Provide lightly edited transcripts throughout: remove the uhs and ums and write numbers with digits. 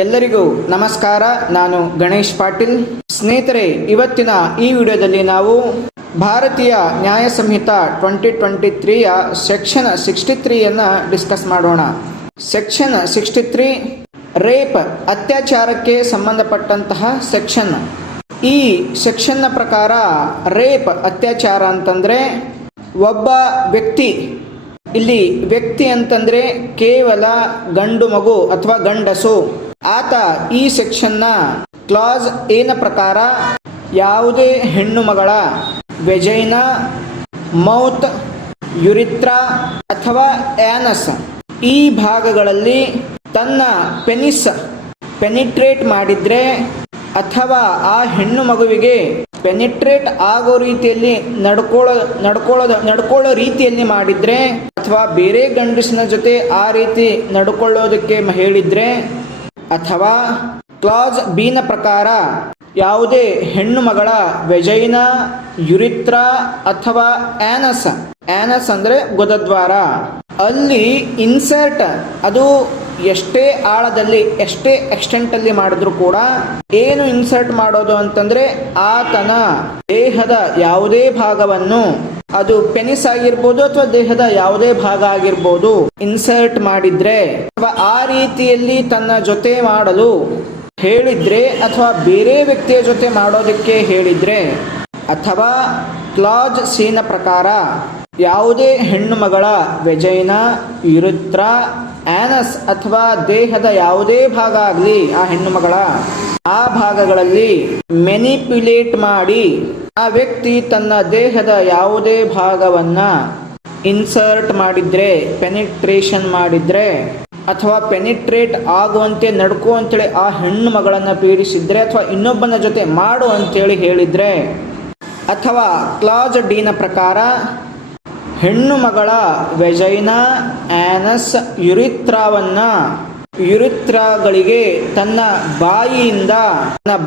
ಎಲ್ಲರಿಗೂ ನಮಸ್ಕಾರ. ನಾನು ಗಣೇಶ್ ಪಾಟೀಲ್. ಸ್ನೇಹಿತರೆ, ಇವತ್ತಿನ ಈ ವಿಡಿಯೋದಲ್ಲಿ ನಾವು ಭಾರತೀಯ ನ್ಯಾಯ ಸಂಹಿತಾ 2023ಯ ಸೆಕ್ಷನ್ 63ಯನ್ನು ಡಿಸ್ಕಸ್ ಮಾಡೋಣ. ಸೆಕ್ಷನ್ 63 ರೇಪ್, ಅತ್ಯಾಚಾರಕ್ಕೆ ಸಂಬಂಧಪಟ್ಟಂತಹ ಸೆಕ್ಷನ್. ಈ ಸೆಕ್ಷನ್ನ ಪ್ರಕಾರ ರೇಪ್, ಅತ್ಯಾಚಾರ ಅಂತಂದರೆ ಒಬ್ಬ ವ್ಯಕ್ತಿ, ಇಲ್ಲಿ ವ್ಯಕ್ತಿ ಅಂತಂದರೆ ಕೇವಲ ಗಂಡು ಮಗು ಅಥವಾ ಗಂಡಸು, ಆತ ಈ ಸೆಕ್ಷನ್ನ ಕ್ಲಾಸ್ ಏನ ಪ್ರಕಾರ ಯಾವುದೇ ಹೆಣ್ಣು ಮಗಳ ವೆಜೈನಾ, ಮೌತ್, ಯುರಿತ್ರಾ ಅಥವಾ ಆ್ಯನಸ್ ಈ ಭಾಗಗಳಲ್ಲಿ ತನ್ನ ಪೆನಿಸ್ ಪೆನಿಟ್ರೇಟ್ ಮಾಡಿದ್ರೆ ಅಥವಾ ಆ ಹೆಣ್ಣು ಮಗುವಿಗೆ ಪೆನಿಟ್ರೇಟ್ ಆಗೋ ರೀತಿಯಲ್ಲಿ ನಡ್ಕೊಳ್ಳೋ ರೀತಿಯಲ್ಲಿ ಮಾಡಿದ್ರೆ ಅಥವಾ ಬೇರೆ ಗಂಡಸಿನ ಜೊತೆ ಆ ರೀತಿ ನಡ್ಕೊಳ್ಳೋದಕ್ಕೆ ಹೇಳಿದ್ರೆ, ಅಥವಾ ಕ್ಲಾಸ್ ಬಿನ ಪ್ರಕಾರ ಯಾವುದೇ ಹೆಣ್ಣು ಮಗಳ ವೆಜೈನಾ, ಯುರಿತ್ರಾ ಅಥವಾ ಆ್ಯನಸ್ ಅಂದರೆ ಗುದದ್ವಾರ ಅಲ್ಲಿ ಇನ್ಸರ್ಟ್, ಅದು ಎಷ್ಟೇ ಆಳದಲ್ಲಿ ಎಷ್ಟೇ ಎಕ್ಸ್ಟೆಂಟಲ್ಲಿ ಮಾಡಿದ್ರು ಕೂಡ ಏನು ಇನ್ಸರ್ಟ್ ಮಾಡೋದು ಅಂತಂದ್ರೆ ಆತನ ದೇಹದ ಯಾವುದೇ ಭಾಗವನ್ನು, ಅದು ಪೆನಿಸ್ ಆಗಿರ್ಬೋದು ಅಥವಾ ದೇಹದ ಯಾವುದೇ ಭಾಗ ಆಗಿರ್ಬೋದು, ಇನ್ಸರ್ಟ್ ಮಾಡಿದ್ರೆ ಅಥವಾ ಆ ರೀತಿಯಲ್ಲಿ ತನ್ನ ಜೊತೆ ಮಾಡಲು ಹೇಳಿದ್ರೆ ಅಥವಾ ಬೇರೆ ವ್ಯಕ್ತಿಯ ಜೊತೆ ಮಾಡೋದಕ್ಕೆ ಹೇಳಿದ್ರೆ, ಅಥವಾ ಕ್ಲಾಸ್ ಸಿನ ಪ್ರಕಾರ ಯಾವುದೇ ಹೆಣ್ಣು ಮಗಳ ವೆಜೈನಾ, ಯುರಿತ್ರಾ, ಆ್ಯನಸ್ ಅಥವಾ ದೇಹದ ಯಾವುದೇ ಭಾಗ ಆಗಲಿ ಆ ಹೆಣ್ಣು ಮಗಳ ಆ ಭಾಗಗಳಲ್ಲಿ ಮೆನಿಪ್ಯುಲೇಟ್ ಮಾಡಿ ಆ ವ್ಯಕ್ತಿ ತನ್ನ ದೇಹದ ಯಾವುದೇ ಭಾಗವನ್ನ ಇನ್ಸರ್ಟ್ ಮಾಡಿದ್ರೆ, ಪೆನಿಟ್ರೇಷನ್ ಮಾಡಿದ್ರೆ ಅಥವಾ ಪೆನಿಟ್ರೇಟ್ ಆಗುವಂತೆ ನಡ್ಕೋ ಅಂತೇಳಿ ಆ ಹೆಣ್ಣು ಮಗಳನ್ನು ಪೀಡಿಸಿದ್ರೆ ಅಥವಾ ಇನ್ನೊಬ್ಬನ ಜೊತೆ ಮಾಡು ಅಂತೇಳಿ ಹೇಳಿದ್ರೆ, ಅಥವಾ ಕ್ಲಾಸ್ ಡಿನ ಪ್ರಕಾರ ಹೆಣ್ಣು ಮಗಳ ವೆಜೈನಾ, ಆ್ಯನಸ್, ಯುರಿತ್ರಾಗಳಿಗೆ ತನ್ನ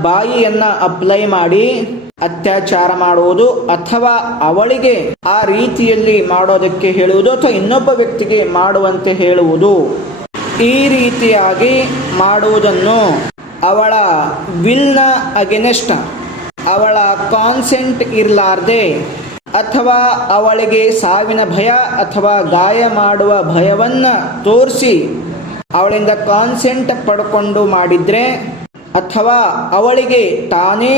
ಬಾಯಿಯನ್ನ ಅಪ್ಲೈ ಮಾಡಿ ಅತ್ಯಾಚಾರ ಮಾಡುವುದು ಅಥವಾ ಅವಳಿಗೆ ಆ ರೀತಿಯಲ್ಲಿ ಮಾಡೋದಕ್ಕೆ ಹೇಳುವುದು ಅಥವಾ ಇನ್ನೊಬ್ಬ ವ್ಯಕ್ತಿಗೆ ಮಾಡುವಂತೆ ಹೇಳುವುದು, ಈ ರೀತಿಯಾಗಿ ಮಾಡುವುದನ್ನು ಅವಳ ವಿಲ್ನ ಅಗೇನೆಸ್ಟ್, ಅವಳ ಕಾನ್ಸೆಂಟ್ ಇರಲಾರ್ದೆ ಅಥವಾ ಅವಳಿಗೆ ಸಾವಿನ ಭಯ ಅಥವಾ ಗಾಯ ಮಾಡುವ ಭಯವನ್ನ ತೋರಿಸಿ ಅವಳಿಂದ ಕಾನ್ಸೆಂಟ್ ಪಡ್ಕೊಂಡು ಮಾಡಿದ್ರೆ, ಅಥವಾ ಅವಳಿಗೆ ತಾನೇ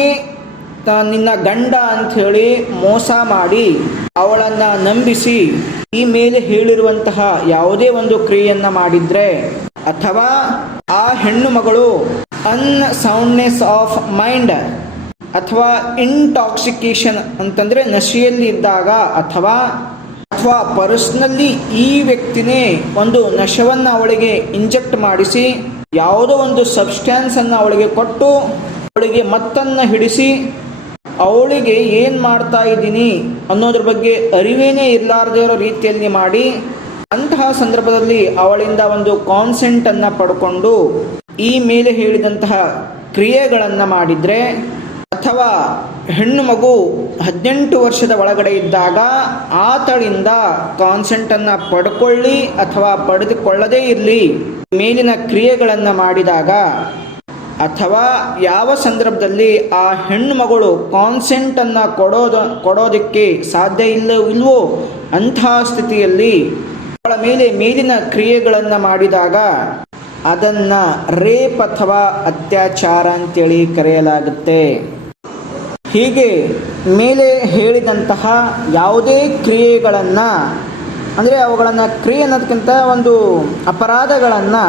ನಿನ್ನ ಗಂಡ ಅಂಥೇಳಿ ಮೋಸ ಮಾಡಿ ಅವಳನ್ನ ನಂಬಿಸಿ ಈ ಮೇಲೆ ಹೇಳಿರುವಂತಹ ಯಾವುದೇ ಒಂದು ಕ್ರಿಯೆಯನ್ನ ಮಾಡಿದ್ರೆ, ಅಥವಾ ಆ ಹೆಣ್ಣು ಮಗಳು ಅನ್ಸೌಂಡ್ನೆಸ್ ಆಫ್ ಮೈಂಡ್ ಅಥವಾ ಇಂಟಾಕ್ಸಿಕೇಶನ್ ಅಂತಂದ್ರೆ ನಶೆಯಲ್ಲಿ ಇದ್ದಾಗ ಅಥವಾ ಪರ್ಸನಲಿ ಈ ವ್ಯಕ್ತಿನೇ ಒಂದು ನಶವನ್ನ ಅವಳಿಗೆ ಇಂಜೆಕ್ಟ್ ಮಾಡಿಸಿ ಯಾವುದೋ ಒಂದು ಸಬ್ಸ್ಟ್ಯಾನ್ಸ್ ಅನ್ನ ಅವಳಿಗೆ ಕೊಟ್ಟು ಅವಳಿಗೆ ಮತ್ತನ್ನ ಹಿಡಿಸಿ ಅವಳಿಗೆ ಏನ್ ಮಾಡ್ತಾ ಇದ್ದೀನಿ ಅನ್ನೋದ್ರ ಬಗ್ಗೆ ಅರಿವೇನೇ ಇರಲಾರದೇ ಇರೋ ರೀತಿಯಲ್ಲಿ ಮಾಡಿ, ಅಂತಹ ಸಂದರ್ಭದಲ್ಲಿ ಅವಳಿಂದ ಒಂದು ಕಾನ್ಸೆಂಟ್ ಅನ್ನ ಪಡ್ಕೊಂಡು ಈ ಮೇಲೆ ಹೇಳಿದಂತಹ ಕ್ರಿಯೆಗಳನ್ನ ಮಾಡಿದ್ರೆ, ಅಥವಾ ಹೆಣ್ಣು ಮಗು 18 ವರ್ಷದ ಒಳಗಡೆ ಇದ್ದಾಗ ಆತಳಿಂದ ಕಾನ್ಸೆಂಟ್ ಅನ್ನ ಪಡ್ಕೊಳ್ಳಿ ಅಥವಾ ಪಡೆದುಕೊಳ್ಳದೇ ಇರಲಿ ಮೇಲಿನ ಕ್ರಿಯೆಗಳನ್ನ ಮಾಡಿದಾಗ, ಅಥವಾ ಯಾವ ಸಂದರ್ಭದಲ್ಲಿ ಆ ಹೆಣ್ಣು ಮಗಳು ಕಾನ್ಸೆಂಟ್ ಅನ್ನ ಕೊಡೋದಕ್ಕೆ ಸಾಧ್ಯ ಇಲ್ವೋ ಅಂತಹ ಸ್ಥಿತಿಯಲ್ಲಿ ಅವಳ ಮೇಲೆ ಮೇಲಿನ ಕ್ರಿಯೆಗಳನ್ನ ಮಾಡಿದಾಗ ಅದನ್ನ ರೇಪ್ ಅಥವಾ ಅತ್ಯಾಚಾರ ಅಂತೇಳಿ ಕರೆಯಲಾಗುತ್ತೆ. ಹೀಗೆ ಮೇಲೆ ಹೇಳಿದಂತಹ ಯಾವುದೇ ಕ್ರಿಯೆಗಳನ್ನ, ಅಂದರೆ ಅವುಗಳನ್ನು ಕ್ರಿಯೆ ಅನ್ನೋದಕ್ಕಿಂತ ಒಂದು ಅಪರಾಧಗಳನ್ನು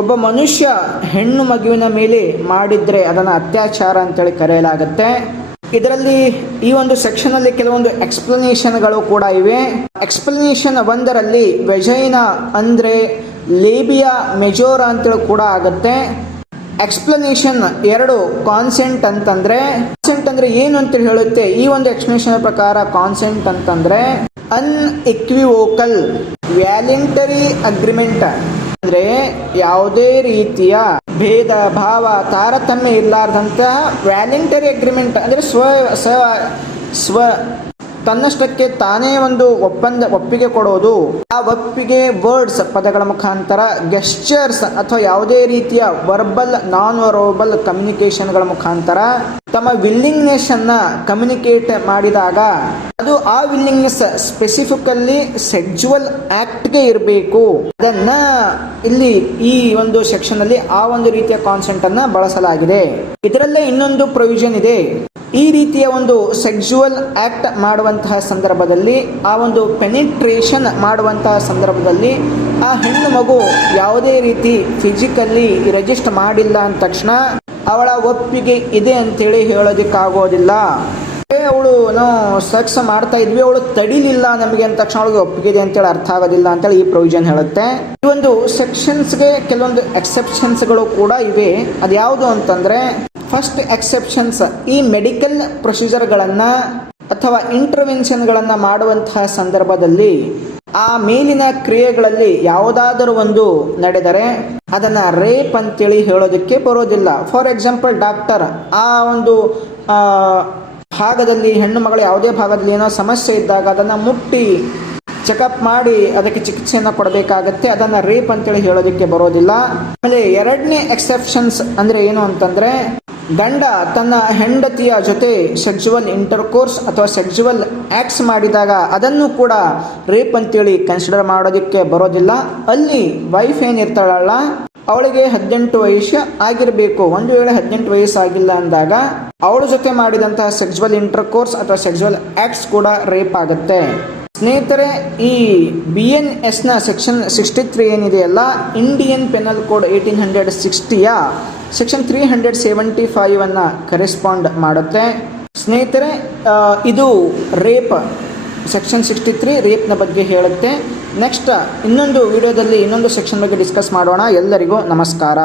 ಒಬ್ಬ ಮನುಷ್ಯ ಹೆಣ್ಣು ಮಗುವಿನ ಮೇಲೆ ಮಾಡಿದ್ರೆ ಅದನ್ನು ಅತ್ಯಾಚಾರ ಅಂತೇಳಿ ಕರೆಯಲಾಗುತ್ತೆ. ಇದರಲ್ಲಿ ಈ ಒಂದು ಸೆಕ್ಷನಲ್ಲಿ ಕೆಲವೊಂದು ಎಕ್ಸ್ಪ್ಲನೇಷನ್ಗಳು ಕೂಡ ಇವೆ. ಎಕ್ಸ್ಪ್ಲನೇಷನ್ 1ರಲ್ಲಿ ವೆಜೈನಾ ಅಂದರೆ ಲೇಬಿಯಾ ಮೆಜೋರಾ ಅಂತೇಳಿ ಕೂಡ ಆಗುತ್ತೆ. ಎಕ್ಸ್ಪ್ಲನೇಷನ್ 2 ಕಾನ್ಸೆಂಟ್ ಅಂತಂದ್ರೆ ಏನು ಅಂತ ಹೇಳುತ್ತೆ. ಈ ಒಂದು ಎಕ್ಸ್ಪ್ಲನೇಷನ್ ಪ್ರಕಾರ ಕಾನ್ಸೆಂಟ್ ಅಂತಂದ್ರೆ ಅನ್ಇಕ್ವಿವೋಕಲ್ ವ್ಯಾಲೆಂಟರಿ ಅಗ್ರಿಮೆಂಟ್, ಅಂದ್ರೆ ಯಾವುದೇ ರೀತಿಯ ಭೇದ ಭಾವ ತಾರತಮ್ಯ ಇರಲಾರ್ದಂತಹ ವ್ಯಾಲೆಂಟರಿ ಅಗ್ರಿಮೆಂಟ್, ಅಂದ್ರೆ ತನ್ನಷ್ಟಕ್ಕೆ ತಾನೇ ಒಂದು ಒಪ್ಪಿಗೆ ಕೊಡೋದು, ಆ ಒಪ್ಪಿಗೆ ವರ್ಡ್ಸ್ ಪದಗಳ ಮುಖಾಂತರ, ಗೆಸ್ಚರ್ಸ್ ಅಥವಾ ಯಾವುದೇ ರೀತಿಯ ವರ್ಬಲ್ ನಾನ್ ವರ್ಬಲ್ ಕಮ್ಯುನಿಕೇಶನ್ಗಳ ಮುಖಾಂತರ ತಮ್ಮ ವಿಲ್ಲಿಂಗ್ನೆಸ್ ಅನ್ನ ಕಮ್ಯುನಿಕೇಟ್ ಮಾಡಿದಾಗ ಅದು ಆ ವಿಲ್ಲಿಂಗ್ನೆಸ್ ಸ್ಪೆಸಿಫಿಕಲ್ಲಿ ಸೆಕ್ಸುವಲ್ ಆಕ್ಟ್ಗೆ ಇರಬೇಕು. ಅದನ್ನ ಇಲ್ಲಿ ಈ ಒಂದು ಸೆಕ್ಷನ್ ಅಲ್ಲಿ ಆ ಒಂದು ರೀತಿಯ ಕಾನ್ಸೆಪ್ಟ್ ಅನ್ನ ಬಳಸಲಾಗಿದೆ. ಇದರಲ್ಲೇ ಇನ್ನೊಂದು ಪ್ರೊವಿಷನ್ ಇದೆ. ಈ ರೀತಿಯ ಒಂದು ಸೆಕ್ಸುವಲ್ ಆಕ್ಟ್ ಮಾಡುವಂತಹ ಸಂದರ್ಭದಲ್ಲಿ, ಆ ಒಂದು ಪೆನಿಟ್ರೇಷನ್ ಮಾಡುವಂತಹ ಸಂದರ್ಭದಲ್ಲಿ ಆ ಹೆಣ್ಣು ಮಗು ಯಾವುದೇ ರೀತಿ ಫಿಸಿಕಲ್ಲಿ ರಿಜಿಸ್ಟರ್ ಮಾಡಿಲ್ಲ ಅಂದ ತಕ್ಷಣ ಅವಳ ಒಪ್ಪಿಗೆ ಇದೆ ಅಂತೇಳಿ ಹೇಳೋದಕ್ಕಾಗೋದಿಲ್ಲ. ಅವಳು ನಾವು ಸೆಕ್ಸ್ ಮಾಡ್ತಾ ಇದ್ವಿ, ಅವಳು ತಡಿಲಿಲ್ಲ ನಮಗೆ ಅಂದ ತಕ್ಷಣ ಅವಳಿಗೆ ಒಪ್ಪಿಗೆ ಇದೆ ಅಂತೇಳಿ ಅರ್ಥ ಆಗೋದಿಲ್ಲ ಅಂತೇಳಿ ಈ ಪ್ರೊವಿಷನ್ ಹೇಳುತ್ತೆ. ಈ ಒಂದು ಸೆಕ್ಷನ್ಸ್ಗೆ ಕೆಲವೊಂದು ಎಕ್ಸೆಪ್ಷನ್ಸ್ಗಳು ಕೂಡ ಇವೆ. ಅದು ಯಾವುದು ಅಂತಂದ್ರೆ, ಫಸ್ಟ್ ಎಕ್ಸೆಪ್ಷನ್ಸ್, ಈ ಮೆಡಿಕಲ್ ಪ್ರೊಸೀಜರ್ಗಳನ್ನು ಅಥವಾ ಇಂಟರ್ವೆನ್ಷನ್ಗಳನ್ನು ಮಾಡುವಂತಹ ಸಂದರ್ಭದಲ್ಲಿ ಆ ಮೇಲಿನ ಕ್ರಿಯೆಗಳಲ್ಲಿ ಯಾವುದಾದರೂ ಒಂದು ನಡೆದರೆ ಅದನ್ನು ರೇಪ್ ಅಂತೇಳಿ ಹೇಳೋದಕ್ಕೆ ಬರೋದಿಲ್ಲ. ಫಾರ್ ಎಕ್ಸಾಂಪಲ್, ಡಾಕ್ಟರ್ ಆ ಒಂದು ಭಾಗದಲ್ಲಿ, ಹೆಣ್ಣು ಮಗಳ ಯಾವುದೇ ಭಾಗದಲ್ಲಿ ಏನೋ ಸಮಸ್ಯೆ ಇದ್ದಾಗ ಅದನ್ನು ಮುಟ್ಟಿ ಚೆಕಪ್ ಮಾಡಿ ಅದಕ್ಕೆ ಚಿಕಿತ್ಸೆಯನ್ನು ಕೊಡಬೇಕಾಗತ್ತೆ. ಅದನ್ನು ರೇಪ್ ಅಂತೇಳಿ ಹೇಳೋದಕ್ಕೆ ಬರೋದಿಲ್ಲ. ಆಮೇಲೆ ಎರಡನೇ ಎಕ್ಸೆಪ್ಷನ್ಸ್ ಅಂದರೆ ಏನು ಅಂತಂದರೆ, ಗಂಡ ತನ್ನ ಹೆಂಡತಿಯ ಜೊತೆ ಸೆಕ್ಸುವಲ್ ಇಂಟರ್ಕೋರ್ಸ್ ಅಥವಾ ಸೆಕ್ಸುವಲ್ ಆಕ್ಟ್ಸ್ ಮಾಡಿದಾಗ ಅದನ್ನು ಕೂಡ ರೇಪ್ ಅಂತೇಳಿ ಕನ್ಸಿಡರ್ ಮಾಡೋದಕ್ಕೆ ಬರೋದಿಲ್ಲ. ಅಲ್ಲಿ ವೈಫ್ ಏನಿರ್ತಾಳಲ್ಲ ಅವಳಿಗೆ 18 ವಯಸ್ಸು ಆಗಿರಬೇಕು. ಒಂದು ವೇಳೆ 18 ವಯಸ್ಸಾಗಿಲ್ಲ ಅಂದಾಗ ಅವಳ ಜೊತೆ ಮಾಡಿದಂತಹ ಸೆಕ್ಸುವಲ್ ಇಂಟರ್ಕೋರ್ಸ್ ಅಥವಾ ಸೆಕ್ಸುವಲ್ ಆಕ್ಟ್ಸ್ ಕೂಡ ರೇಪ್ ಆಗುತ್ತೆ. ಸ್ನೇಹಿತರೆ, ಈ BNS ನ ಸೆಕ್ಷನ್ 63 ಏನಿದೆಯಲ್ಲ, ಇಂಡಿಯನ್ ಪೆನಲ್ ಕೋಡ್ 1860ಯ ಸೆಕ್ಷನ್ 375 ಅನ್ನು ಕರೆಸ್ಪಾಂಡ್ ಮಾಡುತ್ತೆ. ಸ್ನೇಹಿತರೆ, ಇದು ರೇಪ್ ಸೆಕ್ಷನ್ 63 ರೇಪ್ನ ಬಗ್ಗೆ ಹೇಳುತ್ತೆ. ನೆಕ್ಸ್ಟ್ ಇನ್ನೊಂದು ವಿಡಿಯೋದಲ್ಲಿ ಇನ್ನೊಂದು ಸೆಕ್ಷನ್ ಬಗ್ಗೆ ಡಿಸ್ಕಸ್ ಮಾಡೋಣ. ಎಲ್ಲರಿಗೂ ನಮಸ್ಕಾರ.